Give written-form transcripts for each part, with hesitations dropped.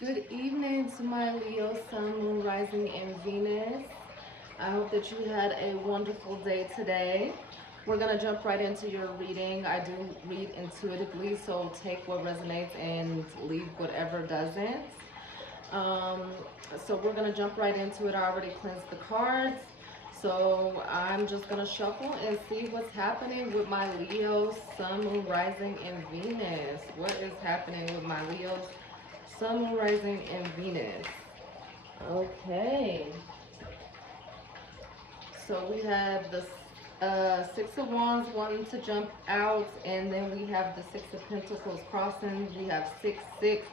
Good evening to my Leo, Sun, Moon, Rising, and Venus. I hope that you had a wonderful day today. We're going to jump right into your reading. I do read intuitively, so take what resonates and leave whatever doesn't. Um, so we're going to jump right into it. I already cleansed the cards. So I'm just going to shuffle and see what's happening with my Leo, Sun, Moon, Rising, and Venus. What is happening with my Leos, Sun, Moon, Rising, and Venus? Okay. So we have the Six of Wands wanting to jump out, and then we have the Six of Pentacles crossing. We have 6, 6.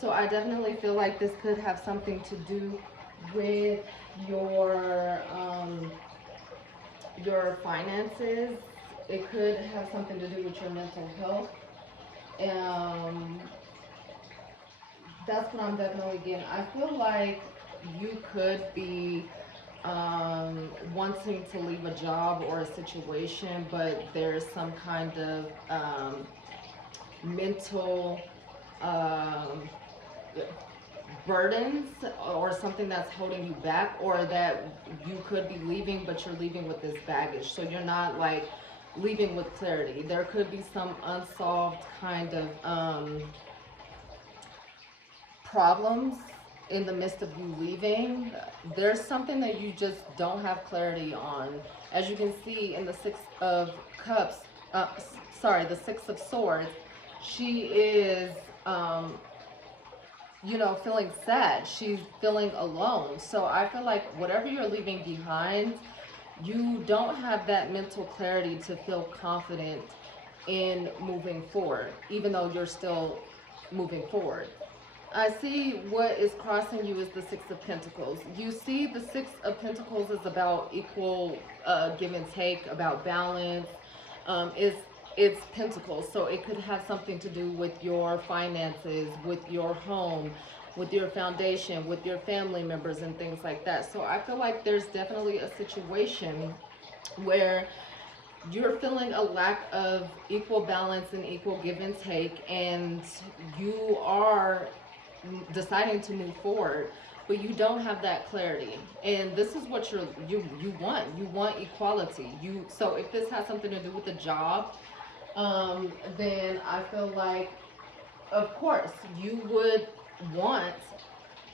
So I definitely feel like this could have something to do with your finances. It could have something to do with your mental health. Um, that's what I'm definitely getting. I feel like you could be wanting to leave a job or a situation, but there's some kind of mental um, burdens or something that's holding you back, or that you could be leaving, but you're leaving with this baggage. So you're not like leaving with clarity. There could be some unsolved kind of problems in the midst of you leaving. There's something that you just don't have clarity on. As you can see in the Six of Cups, the Six of Swords, she is, feeling sad. She's feeling alone. So I feel like whatever you're leaving behind, you don't have that mental clarity to feel confident in moving forward, even though you're still moving forward. I see what is crossing you is the Six of Pentacles. You see the Six of Pentacles is about equal give and take, about balance. It's Pentacles, so it could have something to do with your finances, with your home, with your foundation, with your family members and things like that. So I feel like there's definitely a situation where you're feeling a lack of equal balance and equal give and take, and you are deciding to move forward, but you don't have that clarity. And this is what you want equality. So if this has something to do with the job, then I feel like, of course, you would want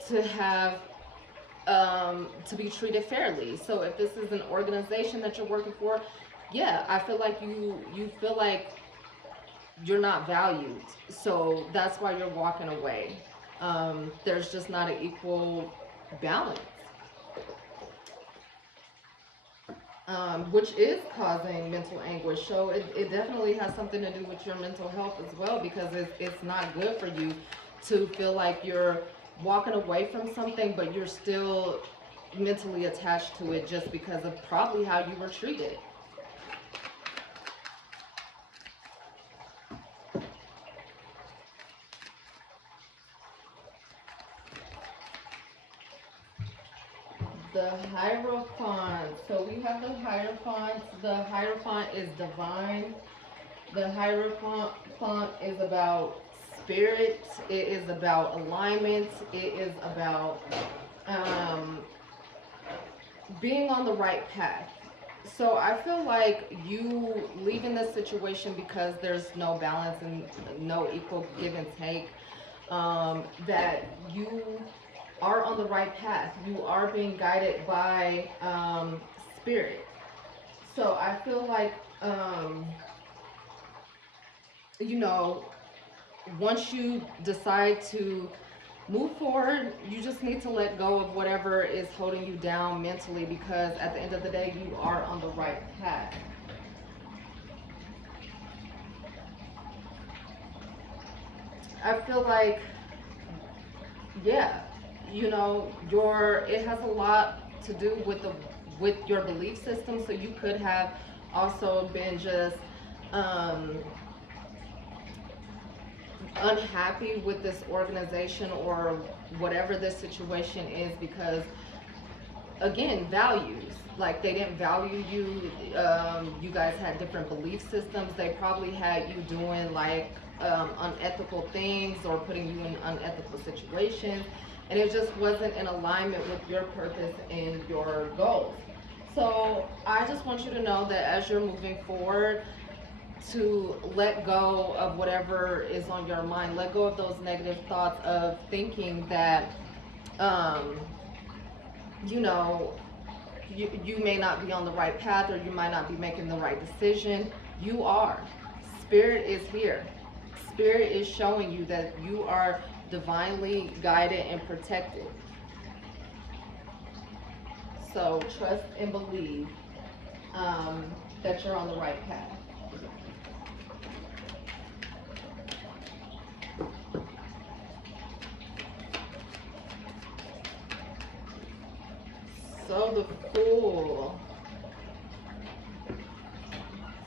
to have to be treated fairly. So if this is an organization that you're working for, yeah, I feel like you feel like you're not valued, so that's why you're walking away. There's just not an equal balance, which is causing mental anguish. So it definitely has something to do with your mental health as well, because it's not good for you to feel like you're walking away from something, but you're still mentally attached to it just because of probably how you were treated. The Hierophant. So we have the Hierophant. The Hierophant is divine. The Hierophant is about spirit. It is about alignment. It is about being on the right path. So I feel like you leaving this situation because there's no balance and no equal give and take, that you are on the right path. You are being guided by spirit. So I feel like, once you decide to move forward, you just need to let go of whatever is holding you down mentally, because at the end of the day, you are on the right path. I feel like, yeah, it has a lot to do with your belief system. So you could have also been just unhappy with this organization or whatever this situation is, because again, values, like they didn't value you. You guys had different belief systems. They probably had you doing like unethical things or putting you in unethical situations, and it just wasn't in alignment with your purpose and your goals. So I just want you to know that as you're moving forward, to let go of whatever is on your mind, let go of those negative thoughts of thinking that, um, you know, you may not be on the right path, or you might not be making the right decision. You are. Spirit is here. Spirit is showing you that you are divinely guided and protected. So trust and believe that you're on the right path. So the Fool.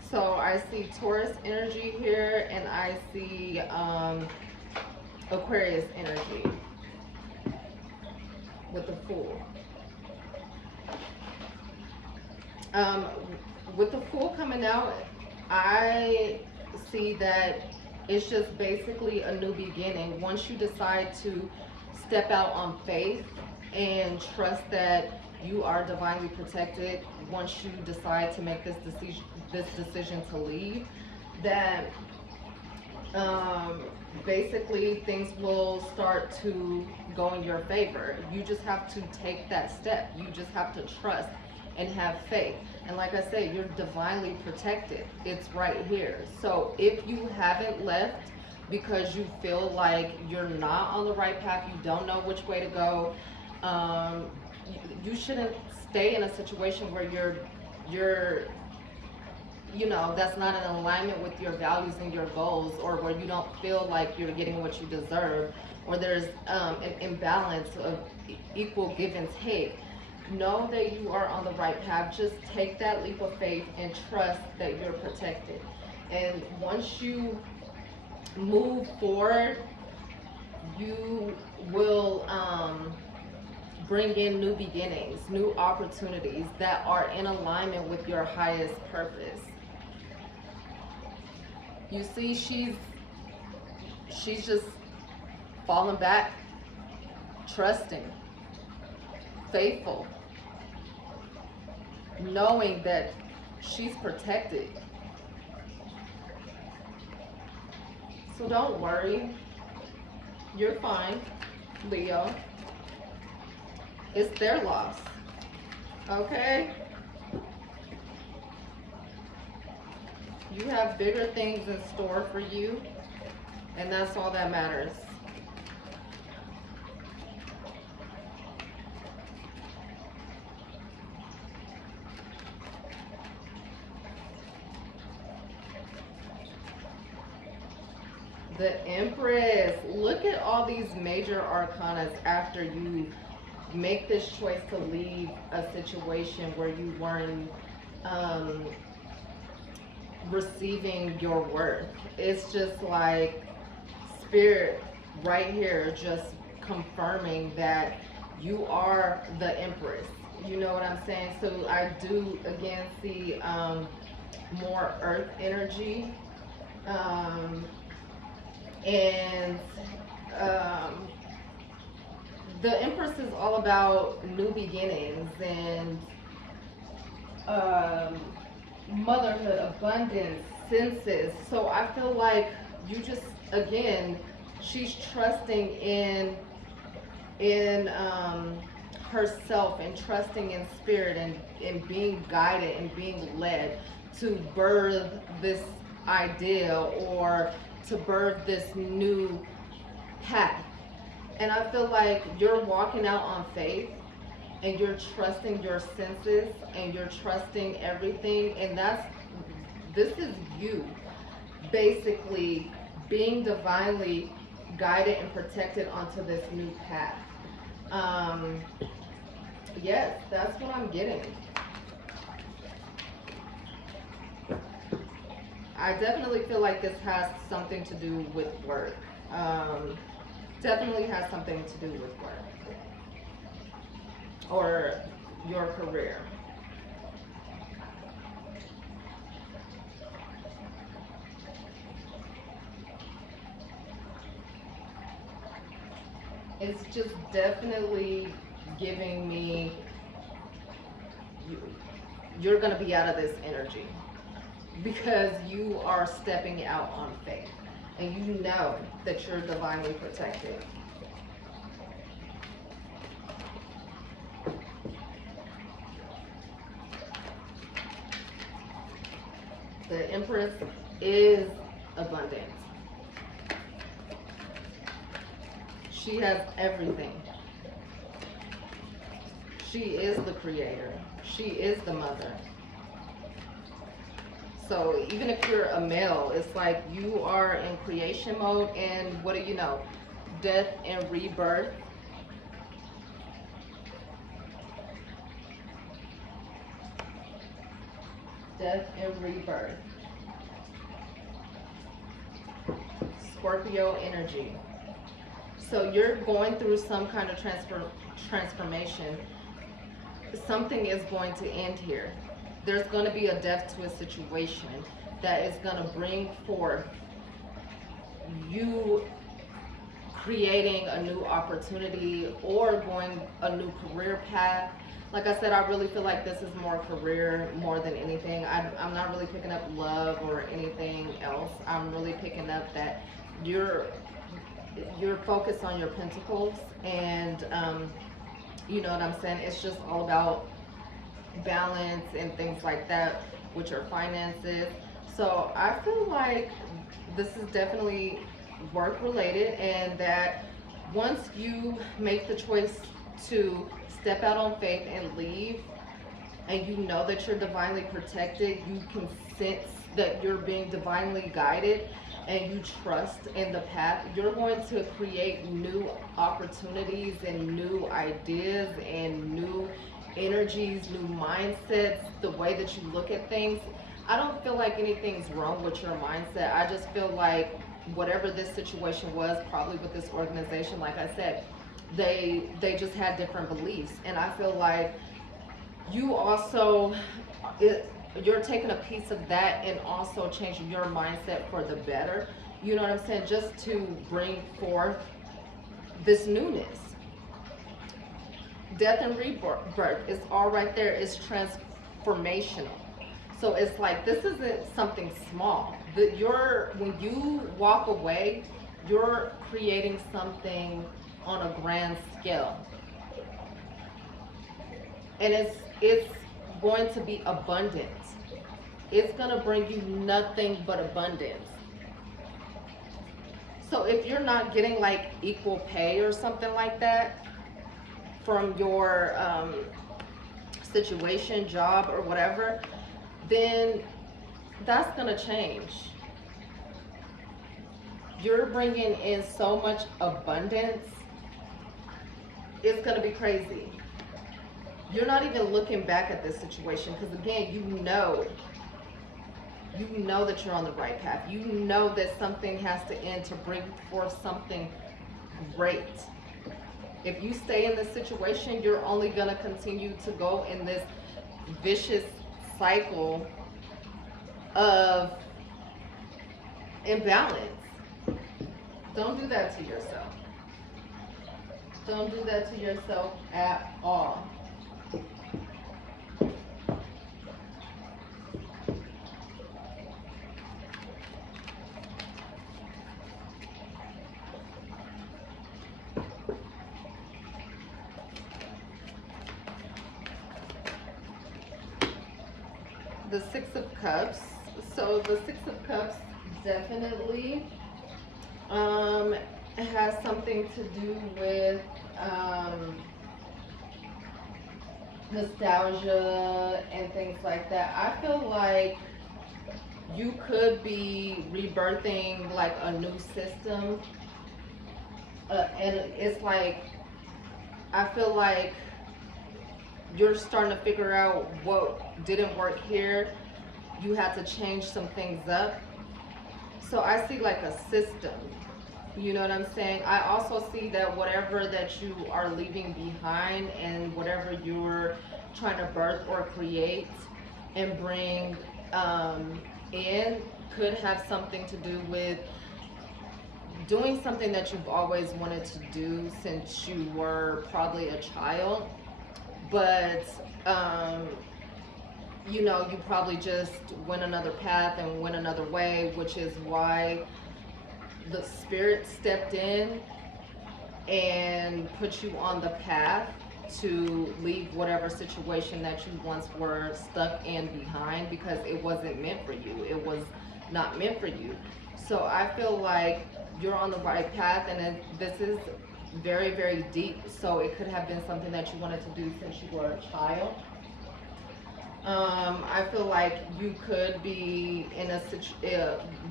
So I see Taurus energy here, and I see Aquarius energy with the Fool. With the Fool coming out, I see that it's just basically a new beginning. Once you decide to step out on faith and trust that you are divinely protected, once you decide to make this decision to leave, that basically things will start to go in your favor. You just have to take that step. You just have to trust and have faith. And like I said, you're divinely protected. It's right here. So if you haven't left because you feel like you're not on the right path, you don't know which way to go, you shouldn't stay in a situation where you're that's not in alignment with your values and your goals, or where you don't feel like you're getting what you deserve, or there's an imbalance of equal give and take. Know that you are on the right path. Just take that leap of faith and trust that you're protected. And once you move forward, you will bring in new beginnings, new opportunities that are in alignment with your highest purpose. You see, she's just falling back, trusting, faithful, knowing that she's protected. So don't worry. You're fine, Leo. It's their loss. Okay? You have bigger things in store for you, and that's all that matters. The Empress. Look at all these major arcanas after you make this choice to leave a situation where you weren't receiving your worth. It's just like Spirit right here just confirming that you are the Empress. You know what I'm saying? So I do again see more earth energy, and the Empress is all about new beginnings and motherhood, abundance, senses. So I feel like you just, again, she's trusting in herself, and trusting in Spirit, and being guided and being led to birth this idea, or to birth this new path. And I feel like you're walking out on faith, and you're trusting your senses, and you're trusting everything. And this is you basically being divinely guided and protected onto this new path. Yes, that's what I'm getting. I definitely feel like this has something to do with work. Definitely has something to do with work or your career. It's just definitely giving me, you're going to be out of this energy because you are stepping out on faith and you know that you're divinely protected. The Empress is abundance. She has everything. She is the creator. She is the mother. So even if you're a male, it's like you are in creation mode, and what do you know? Death and rebirth. Death and rebirth. Scorpio energy. So you're going through some kind of transformation. Something is going to end here. There's going to be a death to a situation that is going to bring forth you creating a new opportunity or going a new career path. Like I said, I really feel like this is more career more than anything. I'm not really picking up love or anything else. I'm really picking up that you're focused on your pentacles, and you know what I'm saying? It's just all about balance and things like that with your finances. So I feel like this is definitely work related, and that once you make the choice to step out on faith and leave, and you know that you're divinely protected, you can sense that you're being divinely guided, and you trust in the path, you're going to create new opportunities and new ideas and new energies, new mindsets, the way that you look at things. I don't feel like anything's wrong with your mindset. I just feel like whatever this situation was, probably with this organization, like I said, they just had different beliefs. And I feel like you also, you're taking a piece of that and also changing your mindset for the better. You know what I'm saying? Just to bring forth this newness. Death and rebirth is all right there. It's transformational. So it's like, this isn't something small. When you walk away, you're creating something on a grand scale. And it's going to be abundant. It's going to bring you nothing but abundance. So if you're not getting like equal pay or something like that from your situation, job, or whatever, then that's going to change. You're bringing in so much abundance, it's going to be crazy. You're not even looking back at this situation, because again, you know that you're on the right path. You know that something has to end to bring forth something great. If you stay in this situation, you're only going to continue to go in this vicious cycle of imbalance. Don't do that to yourself. Don't do that to yourself at all. The Six of Cups. So the Six of Cups definitely has something to do with nostalgia and things like that. I feel like you could be rebirthing like a new system, and it's like, I feel like you're starting to figure out what didn't work here. You had to change some things up. So I see like a system. You know what I'm saying? I also see that whatever that you are leaving behind and whatever you're trying to birth or create and bring in could have something to do with doing something that you've always wanted to do since you were probably a child, but you probably just went another path and went another way, which is why the spirit stepped in and put you on the path to leave whatever situation that you once were stuck in behind, because it wasn't meant for you. It was not meant for you. So I feel like you're on the right path, and this is very, very deep. So it could have been something that you wanted to do since you were a child. I feel like you could be in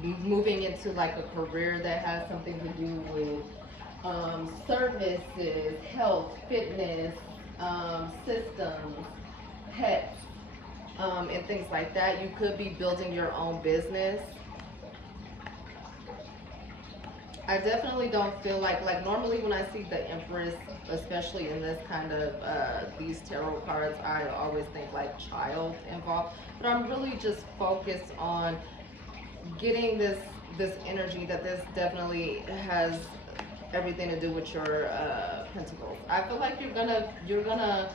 moving into like a career that has something to do with services, health, fitness, systems, pets, and things like that. You could be building your own business. I definitely don't feel like normally when I see the Empress, especially in this kind of these tarot cards, I always think like child involved. But I'm really just focused on getting this energy that this definitely has everything to do with your pentacles. I feel like you're gonna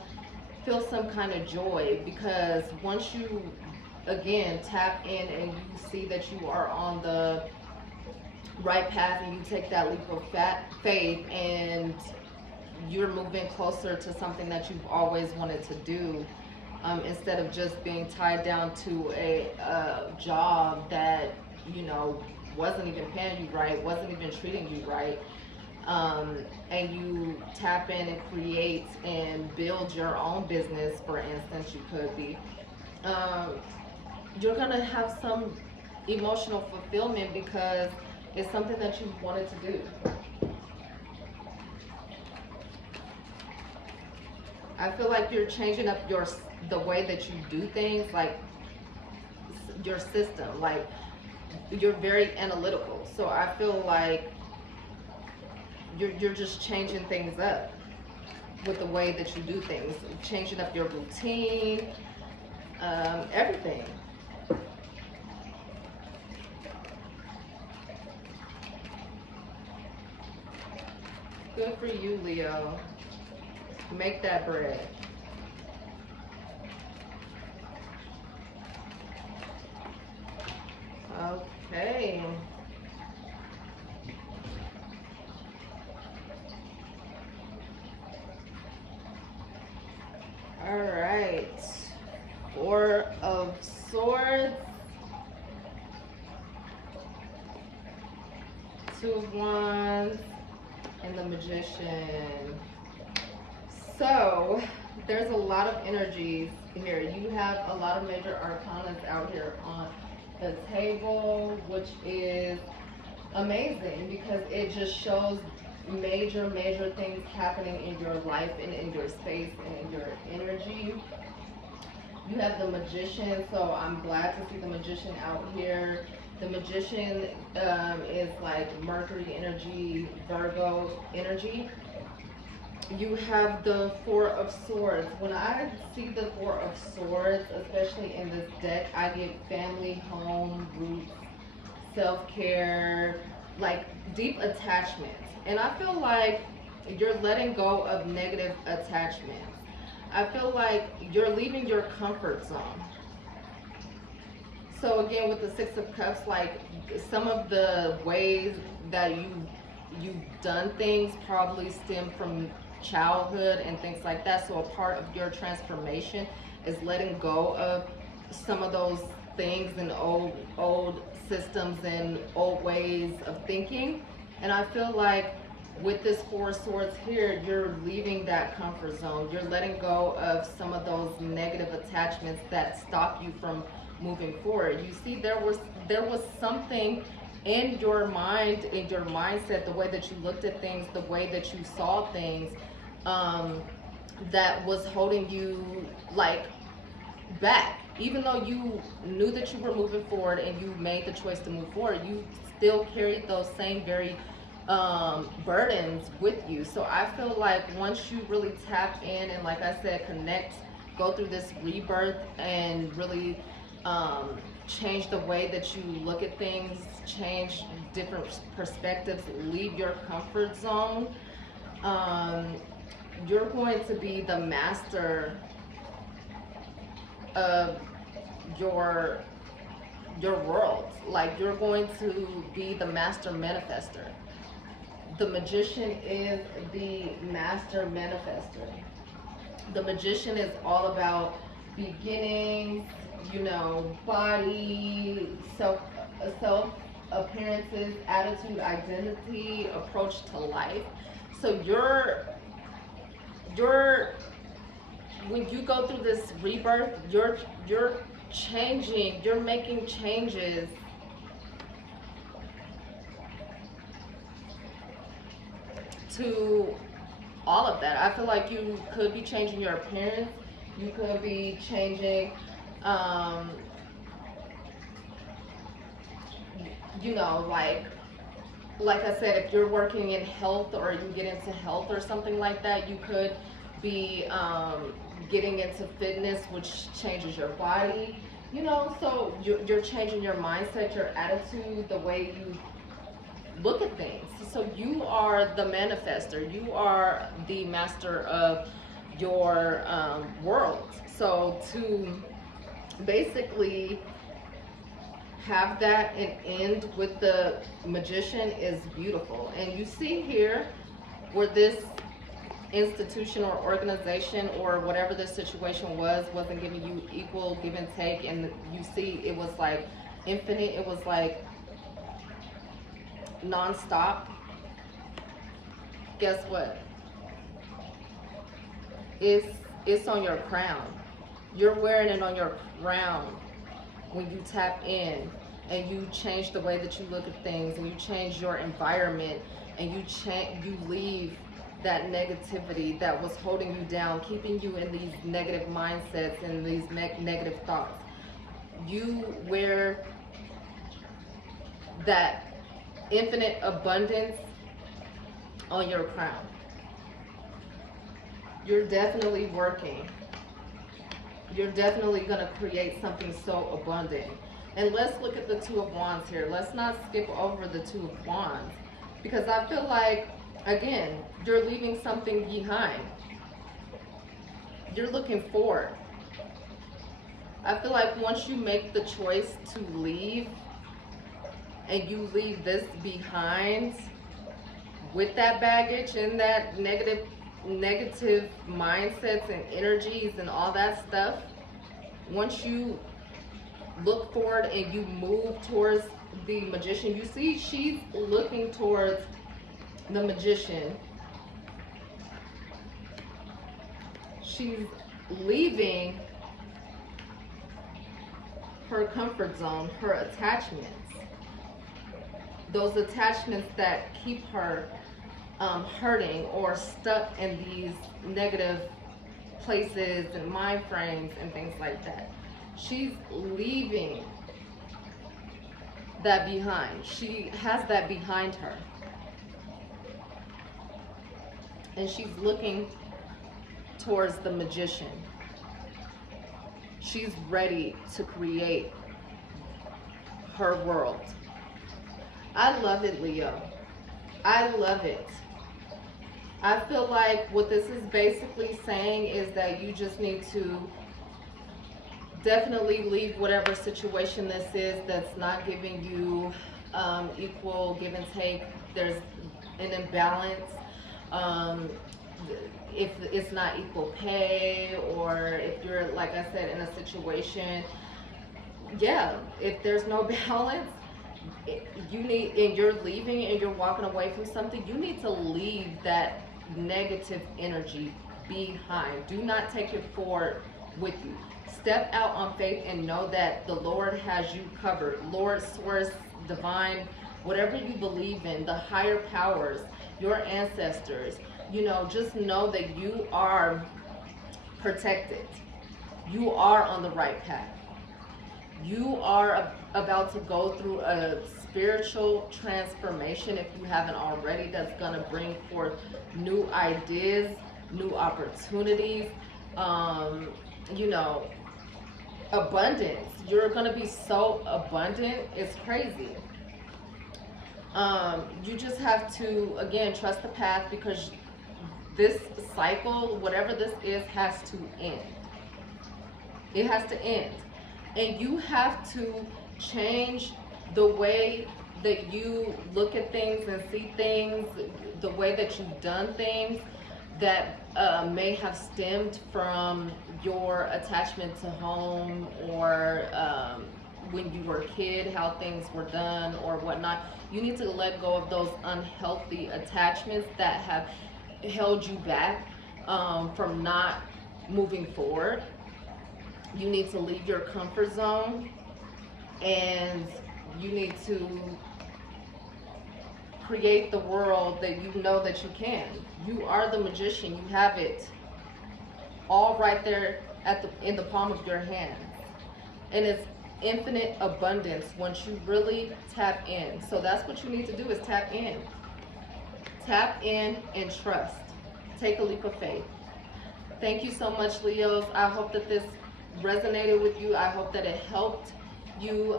feel some kind of joy, because once you again tap in and you see that you are on the right path and you take that leap of faith and you're moving closer to something that you've always wanted to do, instead of just being tied down to a job that wasn't even paying you right, wasn't even treating you right, and you tap in and create and build your own business. For instance, you could be you're gonna have some emotional fulfillment because it's something that you wanted to do. I feel like you're changing up the way that you do things, like your system. Like you're very analytical, so I feel like you're just changing things up with the way that you do things, changing up your routine, everything. Good for you, Leo. Make that bread. Okay. All right. Four of Swords. Two of Wands. And the Magician. So there's a lot of energies here. You have a lot of major arcanas out here on the table, which is amazing because it just shows major things happening in your life and in your space and in your energy. You have the Magician, so I'm glad to see the Magician out here. The Magician is like Mercury energy, Virgo energy. You have the Four of Swords. When I see the Four of Swords, especially in this deck, I get family, home, roots, self-care, like deep attachments. And I feel like you're letting go of negative attachments. I feel like you're leaving your comfort zone. So again, with the Six of Cups, like some of the ways that you've done things probably stem from childhood and things like that. So a part of your transformation is letting go of some of those things and old systems and old ways of thinking. And I feel like with this Four of Swords here, you're leaving that comfort zone. You're letting go of some of those negative attachments that stop you from moving forward. You see, there was something in your mind, in your mindset, the way that you looked at things, the way that you saw things, that was holding you like back. Even though you knew that you were moving forward and you made the choice to move forward, you still carried those same very burdens with you. So I feel like once you really tap in and, like I said, connect, go through this rebirth and really change the way that you look at things, change different perspectives, leave your comfort zone, you're going to be the master of your world. Like, you're going to be the master manifester. The magician is the master manifester. The magician is all about beginnings, body, self appearances, attitude, identity, approach to life. So when you go through this rebirth, you're changing, you're making changes to all of that. I feel like you could be changing your appearance, you could be changing, like I said, if you're working in health or you get into health or something like that, you could be getting into fitness, which changes your body. So you're changing your mindset, your attitude, the way you look at things. So you are the manifester. You are the master of your world. So to basically have that and end with the magician is beautiful. And you see here where this institution or organization or whatever the situation wasn't giving you equal give and take, and you see it was like infinite, it was like non-stop. Guess what? It's on your crown. You're wearing it on your crown when you tap in and you change the way that you look at things, and you change your environment, and you leave that negativity that was holding you down, keeping you in these negative mindsets and these negative thoughts. You wear that infinite abundance on your crown. You're definitely working. You're definitely going to create something so abundant. And let's look at the Two of Wands here. Let's not skip over the Two of Wands, because I feel like, again, you're leaving something behind. You're looking forward. I feel like once you make the choice to leave, and you leave this behind with that baggage and that negative mindsets and energies and all that stuff, once you look forward and you move towards the magician, you see she's looking towards the magician. She's leaving her comfort zone, her attachments, those attachments that keep her hurting or stuck in these negative places and mind frames and things like that. She's leaving that behind. She has that behind her. And she's looking towards the magician. She's ready to create her world. I love it, Leo. I love it. I feel like what this is basically saying is that you just need to definitely leave whatever situation this is that's not giving you equal give and take. There's an imbalance. If it's not equal pay, or if you're, like I said, in a situation, if there's no balance, you need, and you're leaving and you're walking away from something, you need to leave that negative energy behind. Do not take it forward with you. Step out on faith and know that the Lord has you covered. Lord, source, divine, whatever you believe in, the higher powers, your ancestors, just know that you are protected. You are on the right path. You are about to go through a spiritual transformation, if you haven't already, that's going to bring forth new ideas, new opportunities, abundance. You're going to be so abundant, it's crazy. You just have to, again, trust the path, because this cycle, whatever this is, has to end. It has to end. And you have to change the way that you look at things and see things, the way that you've done things that may have stemmed from your attachment to home, or when you were a kid, how things were done or whatnot. You need to let go of those unhealthy attachments that have held you back from not moving forward. You need to leave your comfort zone, and you need to create the world that you know that you can. You are the magician. You have it all right there in the palm of your hand. And it's infinite abundance once you really tap in. So that's what you need to do, is tap in. Tap in and trust. Take a leap of faith. Thank you so much, Leos. I hope that this resonated with you. I hope that it helped you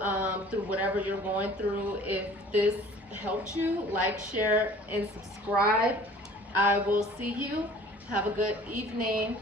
through whatever you're going through. If this helped you, like, share, and subscribe. I will see you. Have a good evening.